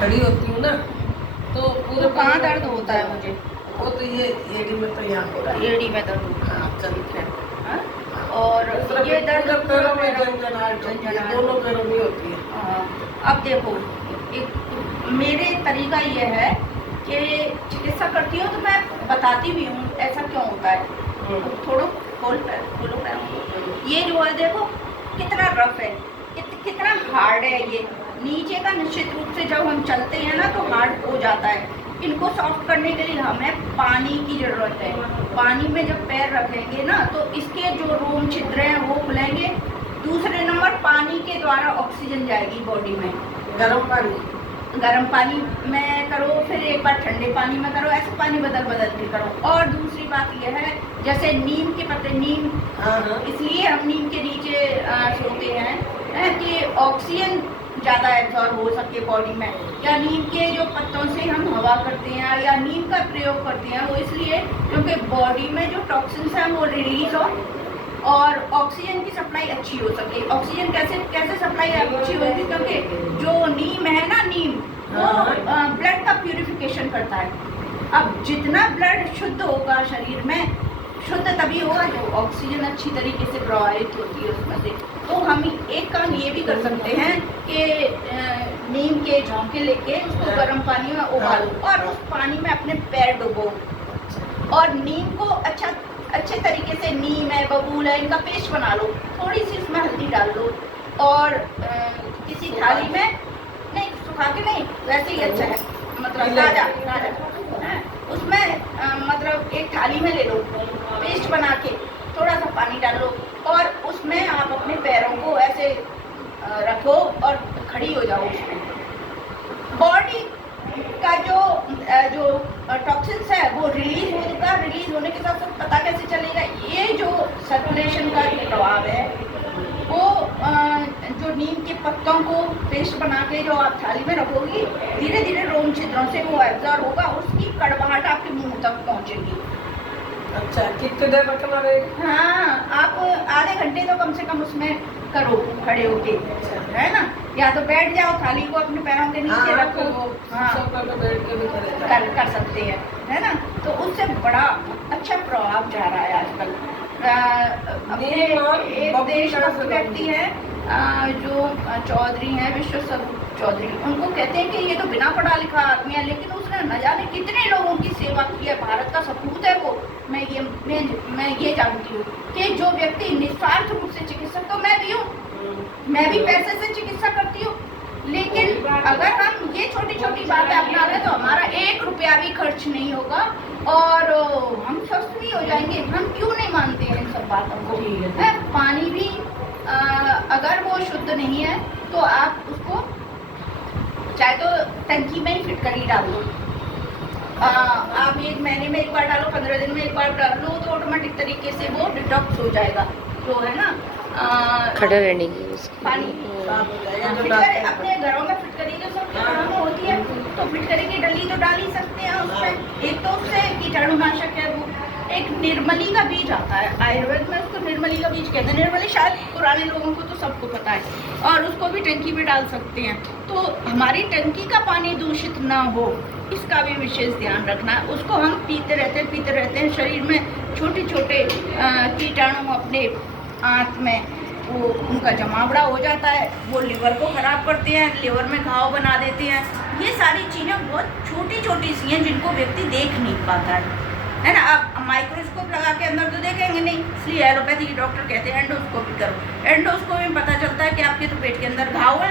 खड़ी होती हूँ ना तो पूरे तो कहाँ दर्द होता है मुझे? वो तो ये एड़ी में तो यहाँ होता है। एड़ी में दर्द होता है। हाँ, चलते हैं। हाँ? और ये दर्द पैरों में झंझनाहट होती है, दोनों पैरों में होती है। अब देखो, एक मेरे तरीका ये है कि चिकित्सा करती हूँ तो मैं बताती भी हूँ ऐसा क्यों होता है। थोड़ा खोलो पैरों। ये जो है देखो कितना रफ है, कितना हार्ड है। ये नीचे का निश्चित रूप से जब हम चलते हैं ना तो हार्ड हो जाता है। इनको सॉफ्ट करने के लिए हमें पानी की ज़रूरत है। पानी में जब पैर रखेंगे ना तो इसके जो रोम छिद्र हैं वो खुलेंगे। दूसरे नंबर पानी के द्वारा ऑक्सीजन जाएगी बॉडी में। गर्म पानी में करो, फिर एक बार ठंडे पानी में करो, ऐसे पानी बदल के करो। और दूसरी बात यह है, जैसे नीम के पत्ते, नीम इसलिए हम नीम के नीचे सोते हैं कि ऑक्सीजन ज़्यादा एब्जॉर्ब हो सके बॉडी में। या नीम के जो पत्तों से हम हवा करते हैं या नीम का प्रयोग करते हैं वो इसलिए क्योंकि बॉडी में जो टॉक्सिन्स हैं वो रिलीज हो और ऑक्सीजन की सप्लाई अच्छी हो सके। ऑक्सीजन कैसे सप्लाई अच्छी होगी? क्योंकि जो नीम है ना, नीम वो ब्लड का प्यूरिफिकेशन करता है। अब जितना ब्लड शुद्ध होगा शरीर में, शुद्ध तभी होगा जो ऑक्सीजन अच्छी तरीके से प्रवाहित होती है उसमें से। तो हम एक काम ये भी कर सकते हैं कि नीम के झोंके लेके उसको गर्म पानी में उबालो और उस पानी में अपने पैर डुबो और नीम को अच्छे तरीके से, नीम है, बबूल है, इनका पेस्ट बना लो। थोड़ी सी इसमें हल्दी डाल लो और किसी थाली में, नहीं सुखा के नहीं, वैसे ही अच्छा है, मतलब ताजा उसमें मतलब एक थाली में ले लो, पेस्ट बना के थोड़ा सा पानी डाल लो और उसमें आप अपने पैरों को ऐसे रखो और खड़ी हो जाओ। उसमें बॉडी का जो टॉक्सिन्स है वो रिलीज होगा। रिलीज होने के साथ पता कैसे चलेगा? ये जो सर्कुलेशन का जो प्रभाव है वो जो नीम के पत्तों को पेस्ट बना के जो आप थाली में रखोगी, धीरे धीरे रोम छिद्रों से वो एब्जॉर्ब होगा, उसकी कड़वाहट आपके मुंह तक पहुंचेगी। अच्छा, कितने देर रखना रहेगा? हाँ, आप आधे घंटे तो कम से कम उसमें करो खड़े होके, है ना? या तो बैठ जाओ, थाली को अपने पैरों के नीचे रखो। बैठ के भी कर सकते हैं, है ना? तो उससे बड़ा अच्छा प्रभाव जा रहा है आजकल। एक देशभक्त व्यक्ति है जो चौधरी हैं, विश्वस्वरूप चौधरी, उनको कहते हैं कि ये तो बिना पढ़ा लिखा आदमी है, लेकिन उसने न जाने कितने लोगों की सेवा की है। भारत का सपूत है वो। मैं ये जानती हूँ कि जो व्यक्ति निस्वार्थ रूप से चिकित्सक, तो मैं भी हूँ, मैं भी पैसे से चिकित्सा करती हूँ, लेकिन अगर हम ये छोटी छोटी बातें अपना लें तो हमारा 1 रुपया भी खर्च नहीं होगा और हम स्वस्थ भी हो जाएंगे। हम क्यों नहीं मानते हैं इन सब बातों को? पानी भी अगर वो शुद्ध नहीं है तो आप उसको चाहे तो टंकी में ही फिट कर ही डाल दो। आप 1 महीने में एक बार डालो, 15 दिन में एक बार डाल लो, तो ऑटोमेटिक तरीके से वो डिटॉक्स हो जाएगा। जो है ना खड़ा रहने की पानी अपने घरों में फिट करी जो सब घरों में होती है, तो फिट करी की डली तो डाल ही सकते हैं उसमें। एक तो उससे कीटाणुनाशक है वो। एक निर्मली का बीज आता है आयुर्वेद में, उसको निर्मली का बीज कहते हैं। निर्मली शायद पुराने लोगों को तो सबको पता है, और उसको भी टंकी में डाल सकते हैं। तो हमारी टंकी का पानी दूषित ना हो, इसका भी विशेष ध्यान रखना है। उसको हम पीते रहते हैं, शरीर में छोटे छोटे कीटाणु अपने आंत में वो उनका जमावड़ा हो जाता है, वो लिवर को खराब करते हैं, लिवर में घाव बना देते हैं। ये सारी चीज़ें बहुत छोटी छोटी सी हैं जिनको व्यक्ति देख नहीं पाता है ना? आप माइक्रोस्कोप लगा के अंदर तो देखेंगे नहीं, इसलिए एलोपैथी के डॉक्टर कहते हैं एंडोस्कोपी करो। एंडोस्कोपी में पता चलता है कि आपके तो पेट के अंदर घाव है,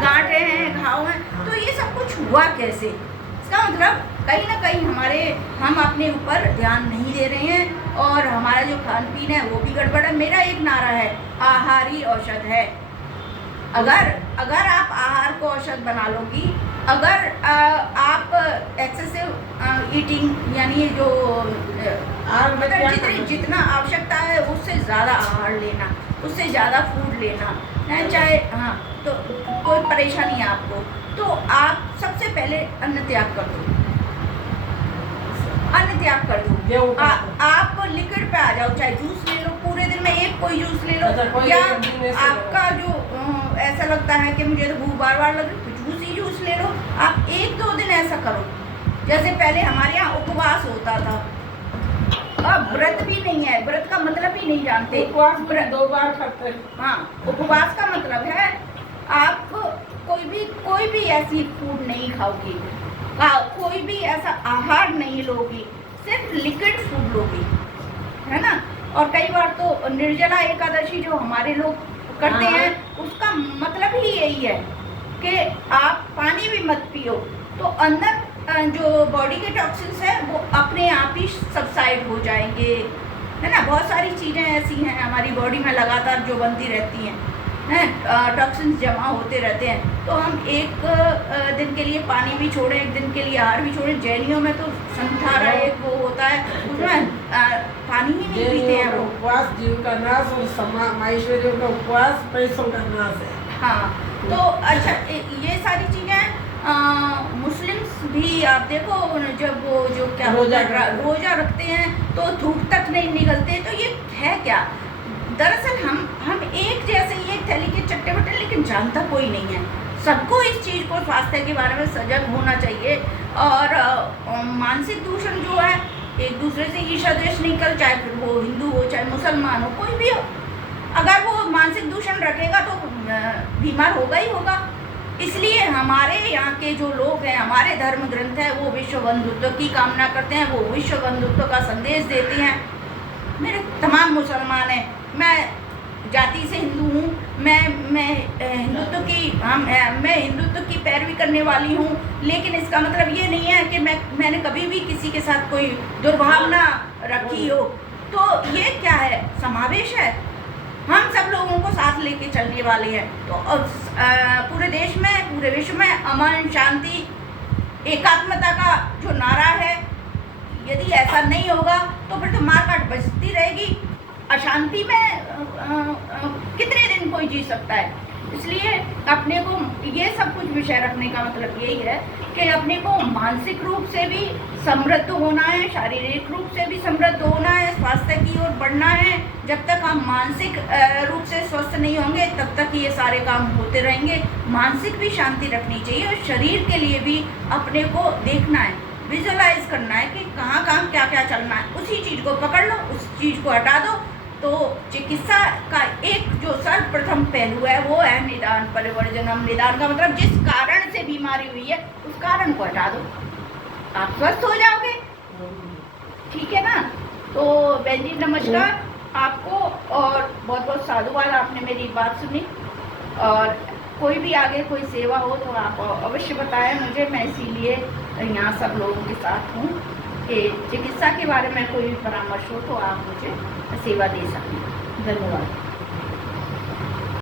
गांठें हैं, घाव हैं। तो ये सब कुछ हुआ कैसे? इसका मतलब कहीं ना कहीं हम अपने ऊपर ध्यान नहीं दे रहे हैं और हमारा जो खान पीन है वो भी गड़बड़ है। मेरा एक नारा है, आहार ही औषध है। अगर आप आहार को औषध बना लोगी, अगर आप एक्सेसिव ईटिंग यानी जो मतलब जितना आवश्यकता है उससे ज़्यादा आहार लेना, उससे ज़्यादा फूड लेना है, चाहे तो कोई परेशानी है आपको, तो आप सबसे पहले अन्न त्याग कर दो। आप लिक्विड पे आ जाओ, चाहे जूस ले लो, पूरे दिन में एक कोई जूस ले लो, या आपका जो ऐसा लगता है कि मुझे तो भूख बार बार लग रही, जूस ले लो। करो। जैसे पहले हमारे यहाँ उपवास होता था, अब व्रत भी नहीं है, व्रत का मतलब ही नहीं जानते। उपवास में 2 बार खाते हैं। हाँ, उपवास का मतलब है आप कोई भी ऐसी फूड नहीं खाओगी, कोई भी ऐसा आहार नहीं लोगी, सिर्फ लिक्विड फूड लोगी, है ना। और कई बार तो निर्जला एकादशी जो हमारे लोग करते हैं, उसका मतलब ही यही है कि आप पानी भी मत पियो, तो अंदर जो बॉडी के टॉक्सिन्स है वो अपने आप ही सबसाइड हो जाएंगे, है ना। बहुत सारी चीज़ें ऐसी हैं हमारी बॉडी में लगातार जो बनती रहती हैं, टॉक्सिन्स जमा होते रहते हैं। तो हम एक दिन के लिए पानी भी छोड़ें, एक दिन के लिए आहार भी छोड़ें। जैनियों में तो संथारा एक वो होता है, उसमें पानी ही नहीं पीते हैं वो। उपवास जीव का नाश और माहेश्वरियों का उपवास पैसों का नाश है। हाँ, तो अच्छा ये सारी चीज़ें मुस्लिम्स भी आप देखो, जब वो जो क्या रोजा रखते हैं तो धूप तक नहीं निकलते, तो ये है क्या। दरअसल हम एक जैसे ही एक थैली के चट्टे बट्टे, लेकिन जानता कोई नहीं है। सबको इस चीज़ को, स्वास्थ्य के बारे में सजग होना चाहिए। और मानसिक दूषण जो है, एक दूसरे से ईर्ष्या द्वेष निकल, चाहे फिर वो हिंदू हो चाहे मुसलमान हो, कोई भी हो, अगर वो मानसिक दूषण रखेगा तो बीमार होगा ही होगा। इसलिए हमारे यहाँ के जो लोग हैं, हमारे धर्म ग्रंथ है, वो विश्व बंधुत्व की कामना करते हैं, वो विश्व बंधुत्व का संदेश देते हैं। मेरे तमाम मुसलमान हैं, मैं जाति से हिंदू हूँ, मैं हिंदुत्व की पैरवी करने वाली हूँ, लेकिन इसका मतलब ये नहीं है कि मैंने कभी भी किसी के साथ कोई दुर्भावना रखी हो। तो ये क्या है, समावेश है, हम सब लोगों को साथ लेके चलने वाले हैं। तो पूरे देश में, पूरे विश्व में अमन, शांति, एकात्मता का जो नारा है, यदि ऐसा नहीं होगा तो फिर तो मारकाट बचती रहेगी। अशांति में कितने दिन कोई जी सकता है। इसलिए अपने को ये सब कुछ विषय रखने का मतलब यही है कि अपने को मानसिक रूप से भी समृद्ध होना है, शारीरिक रूप से भी समृद्ध होना है, स्वास्थ्य की ओर बढ़ना है। जब तक हम मानसिक रूप से स्वस्थ नहीं होंगे, तब तक ये सारे काम होते रहेंगे। मानसिक भी शांति रखनी चाहिए और शरीर के लिए भी अपने को देखना है, विजुअलाइज करना है कि कहाँ कहाँ क्या क्या चलना है। उसी चीज़ को पकड़ लो, उस चीज़ को हटा दो। तो चिकित्सा का एक जो सर्वप्रथम पहलू है वो है निदान परिवर्जनम। निदान का मतलब जिस कारण से बीमारी हुई है उस कारण को हटा दो, आप स्वस्थ हो जाओगे, ठीक है ना। तो बहन जी नमस्कार आपको, और बहुत बहुत साधुवाद, आपने मेरी बात सुनी। और कोई भी आगे कोई सेवा हो तो आप अवश्य बताएं मुझे, मैं इसीलिए यहाँ सब लोगों के साथ हूँ कि चिकित्सा के बारे में कोई परामर्श हो तो आप मुझे सेवा दे सकें। धन्यवाद।